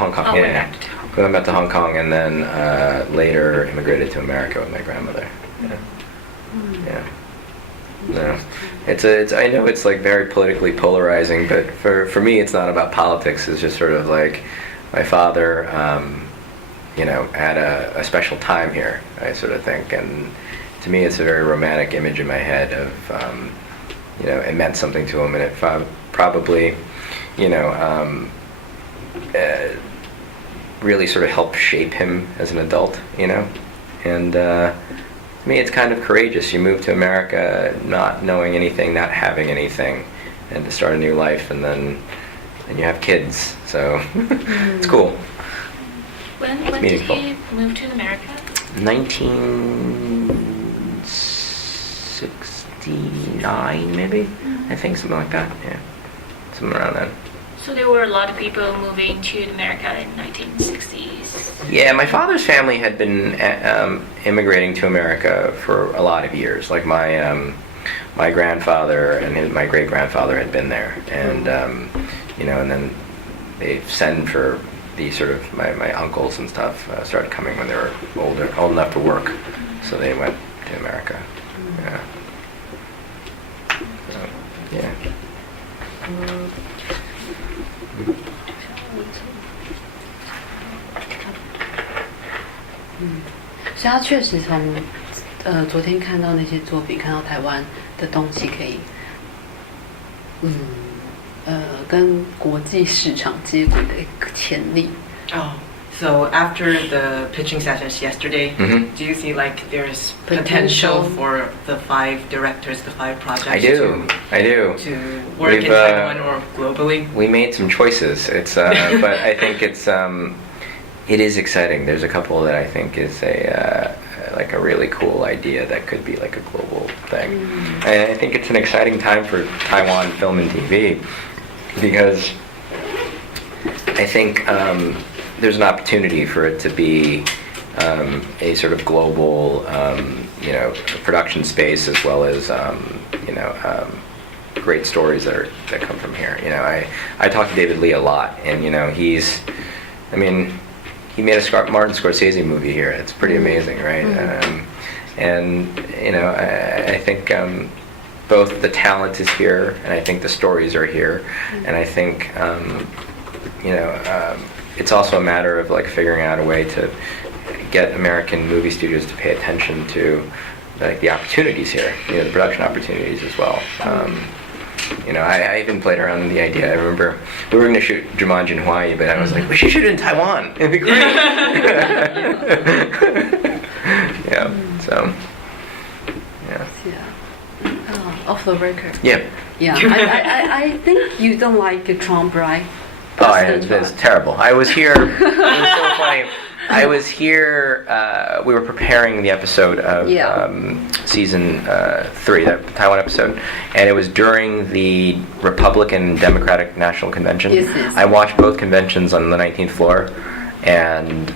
Hong Kong. Oh, Yeah, went yeah. back to Hong Kong. We went back to Hong Kong, and then later immigrated to America with my grandmother. Yeah. Yeah. No, it's. I know it's like very politically polarizing, but for me, it's not about politics. It's just sort of like my father, had a special time here. I sort of think, and to me, it's a very romantic image in my head of, it meant something to him, and it probably, really sort of helped shape him as an adult, and. To me, it's kind of courageous. You move to America not knowing anything, not having anything, and to start a new life, and then you have kids. So it's cool. When did you move to America? 1969, maybe? I think something like that. Yeah, something around then. So there were a lot of people moving to America in 1960s. Yeah, my father's family had been immigrating to America for a lot of years. Like my grandfather and my great grandfather had been there, and and then they sent for the sort of my uncles and stuff started coming when they were old enough to work, so they went to America. Yeah. So, yeah. 所以他确实从昨天看到那些作品，看到台湾的东西，可以跟国际市场接轨的潜力。Oh, so after the pitching sessions yesterday, do you see like there's potential for the 5 directors, the 5 projects? I do. To work in Taiwan or globally? We made some choices. It's but I think it is exciting. There's a couple that I think is a really cool idea that could be like a global thing. And I think it's an exciting time for Taiwan film and TV because I think there's an opportunity for it to be a sort of global, production space as well as great stories that come from here. I talk to David Lee a lot, and he made a Martin Scorsese movie here. It's pretty amazing, right? I think both the talent is here, and I think the stories are here, and I think it's also a matter of like figuring out a way to get American movie studios to pay attention to like the opportunities here, the production opportunities as well. I even played around with the idea. I remember we were going to shoot Jumanji in Hawaii, but I was like, we should shoot it in Taiwan. It'd be great. Yeah. So. Yeah. Off the record. Yeah. Yeah. I think you don't like Trump, right? Oh, it's terrible. I was here. It was so funny. I was here. We were preparing the episode of season 3, that Taiwan episode, and it was during the Republican Democratic National Convention. Yes. I watched both conventions on the 19th floor, and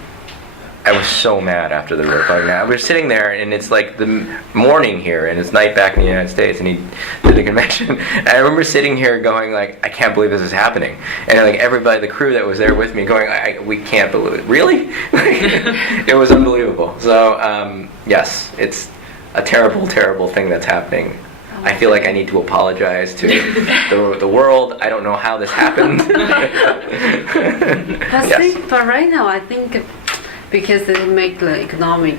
I was so mad after the Republican. I was sitting there, and it's like the morning here, and it's night back in the United States, and he did the convention. And I remember sitting here going like, I can't believe this is happening. And like everybody, the crew that was there with me, going, we can't believe it. Really? It was unbelievable. So yes, it's a terrible, terrible thing that's happening. I feel like I need to apologize to the world. I don't know how this happened. But right now, I think because they make the economic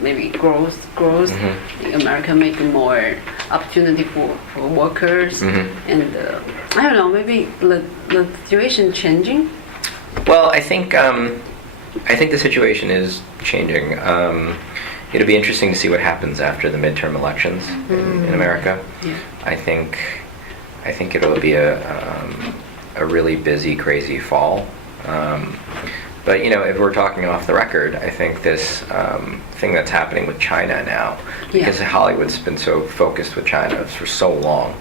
maybe growth, America make more opportunity for workers, and I don't know, maybe the situation changing. Well, I think the situation is changing. It'll be interesting to see what happens after the midterm elections in America. Yeah. I think it'll be a really busy, crazy fall. But if we're talking off the record, I think this thing that's happening with China now, because Hollywood's been so focused with China for so long,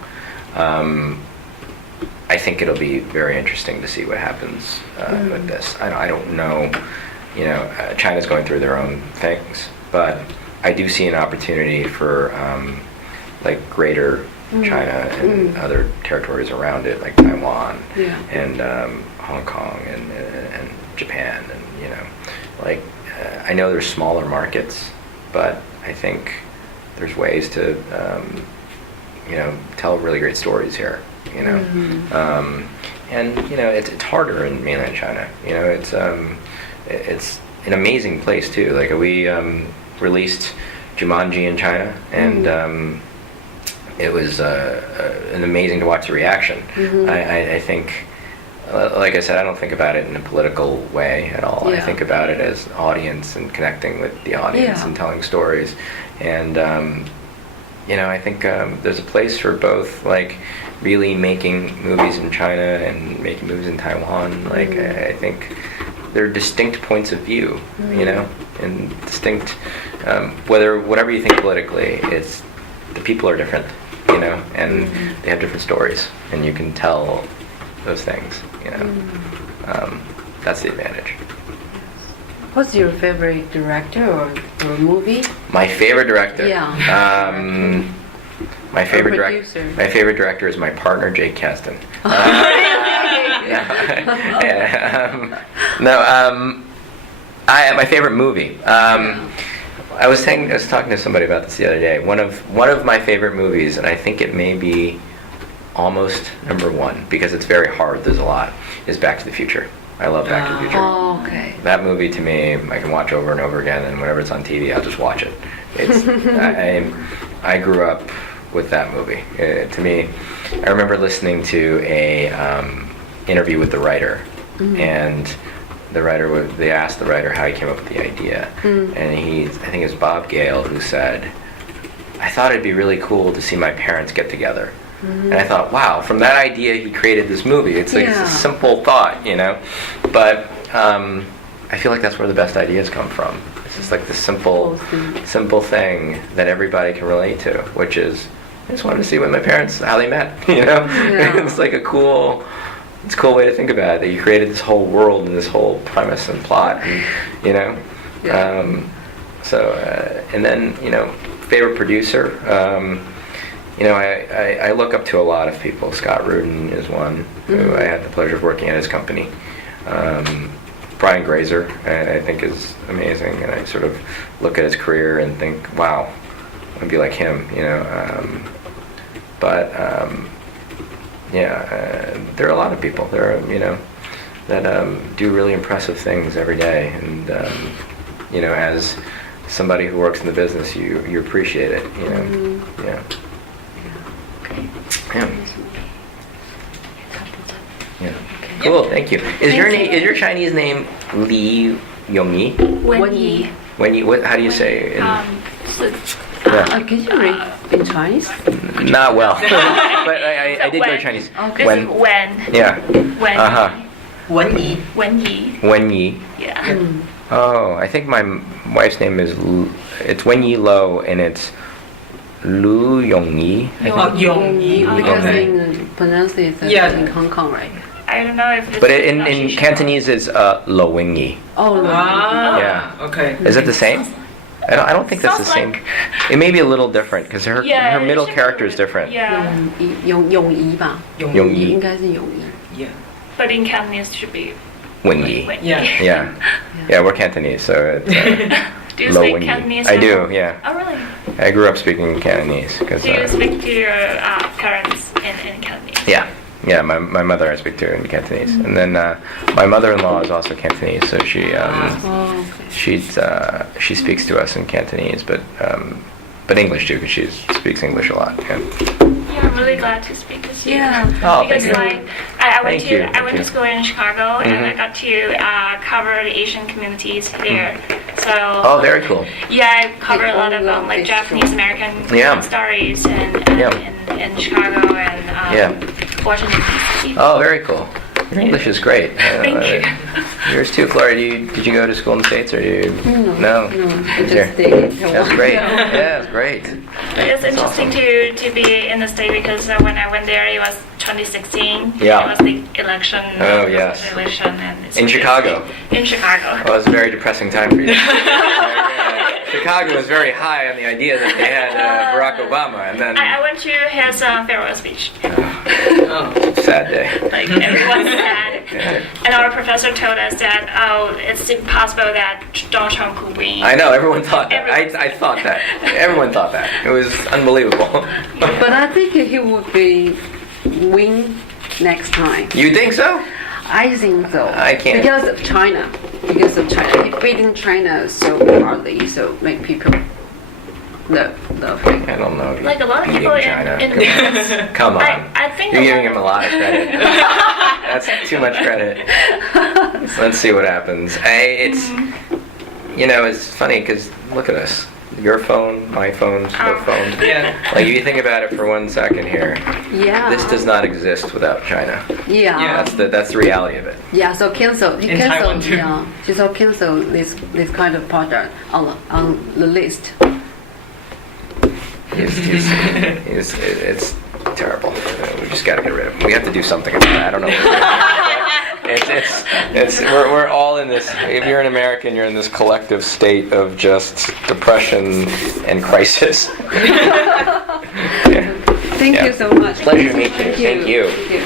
I think it'll be very interesting to see what happens with this. I don't know. China's going through their own things, but I do see an opportunity for like greater China and other territories around it, like Taiwan and Hong Kong and Japan, and like I know there's smaller markets, but I think there's ways to tell really great stories here. And it's harder in mainland China. It's an amazing place too. Like we released Jumanji in China, and it was an amazing to watch the reaction. I think, like I said, I don't think about it in a political way at all. I think about it as audience and connecting with the audience and telling stories. And I think there's a place for both, like really making movies in China and making movies in Taiwan. Like I think they're distinct points of view, and distinct. Whatever you think politically, it's the people are different, and they have different stories, and you can tell those things, That's the advantage. What's your favorite director or movie? My favorite director. Yeah. My favorite producer. My favorite director is my partner, Jake Kasdan. My favorite movie. I was talking to somebody about this the other day. One of my favorite movies, and I think it may be almost number one because it's very hard. There's a lot. Is Back to the Future. I love Back to the Future. Oh, okay. That movie to me, I can watch over and over again, and whenever it's on TV, I'll just watch it. It's I grew up with that movie. To me, I remember listening to a interview with the writer, and the writer they asked the writer how he came up with the idea, and I think it was Bob Gale who said, "I thought it'd be really cool to see my parents get together." And I thought, wow, from that idea he created this movie. It's like it's a simple thought, but I feel like that's where the best ideas come from. It's just like the simple thing that everybody can relate to, which is I just wanted to see how they met. It's like it's a cool way to think about it. That you created this whole world and this whole premise and plot, and and then favorite producer. I look up to a lot of people. Scott Rudin is one who I had the pleasure of working at his company. Brian Grazer, I think, is amazing, and I sort of look at his career and think, wow, I want to be like him, there are a lot of people there, that do really impressive things every day, and as somebody who works in the business, you appreciate it, Yeah. Cool. Thank you. Is your Chinese name Li Yongyi? Wenyi. Wenyi. How do you say? Can you read in Chinese? Not well, but I did go Chinese. Okay. This is Wen. Yeah. Wen. Wenyi. Wenyi. Wenyi. Yeah. Oh, I think my wife's name is it's Wenyi Lo, and it's Lu Yongyi. Yongyi. Because in pronunciation in Hong Kong, right? I don't know if it's But in Cantonese it's Lo Wenyi. Oh, Yeah. Okay. Is it the same? I don't think that's the Sounds same. like- It may be a little different because her middle it should character be- is different. Yeah. 泳衣吧， Yongyi. 应该是泳衣。 Yeah. But in Cantonese it should be Wenyi. Wenyi. Yeah. Yeah, we're Cantonese, so it's Do you Lo speak Wenyi. Cantonese? I at do, home? yeah. Oh, really? I grew up speaking Cantonese because Do you speak to your parents in Cantonese? yeah, my mother I speak to in Cantonese, and then my mother-in-law is also Cantonese, so she she speaks to us in Cantonese, but English too because she speaks English a lot. Yeah. Yeah, I'm really glad to speak with you. Yeah. Oh, Because thank you. I went Thank you, to thank you. school in Chicago and I got to cover the Asian communities there. So Oh, very cool. yeah, I covered a lot of Oh, like it's Japanese American Yeah. stories and Yeah. in Chicago and Yeah. Washington D.C. Oh, very cool. Your English is great. Thank you. Yours too, Flora. Did you go to school in the States or No. I Is there- just stayed in Taiwan. That's great. Yeah, that's great. It's That's interesting awesome. to be in the state because when I went there, it was 2016. Yeah. It was the election. Oh, yes. Election and it's In Chicago? In Chicago. Well, it was a very depressing time for you. Chicago was very high on the idea that they had Barack Obama, and then I went to his farewell speech. Oh. sad day. Like everyone's sad. And our professor told us that it's impossible that Donald Trump could win. I know, everyone thought that. Everyone. I thought that. Everyone thought that. It was unbelievable. But I think he would be win next time. You think so? I think so. I can't. Because of China. Because of China. He beating China so hardly, so make people love him. I don't know. Like a lot of Beating people China. in the US. Come on. I think You're a giving lot him a lot of credit. That's too much credit. Let's see what happens. It's, you know, it's funny because look at us. Your phone, my phone, our phone. Yeah. Like if you think about it for 1 second here, Yeah. this does not exist without China. Yeah. That's the reality of it. Yeah, so cancel. He In Taiwan canceled. too. Yeah, she so cancel this kind of project on the list. It's terrible. We just got to get rid of him. We have to do something about it. I don't know. What we're doing. We're all in this. If you're an American, you're in this collective state of just depression and crisis. Yeah. Thank Yeah. you so much. Pleasure to meet you. Thank Thank you. Thank you.